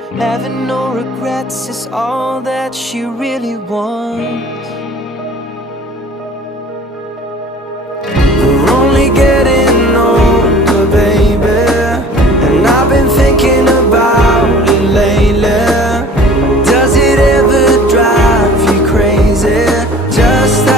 Having no regrets is all that she really wants. We're only getting older, baby, and I've been thinking about it lately. Does it ever drive you crazy? Just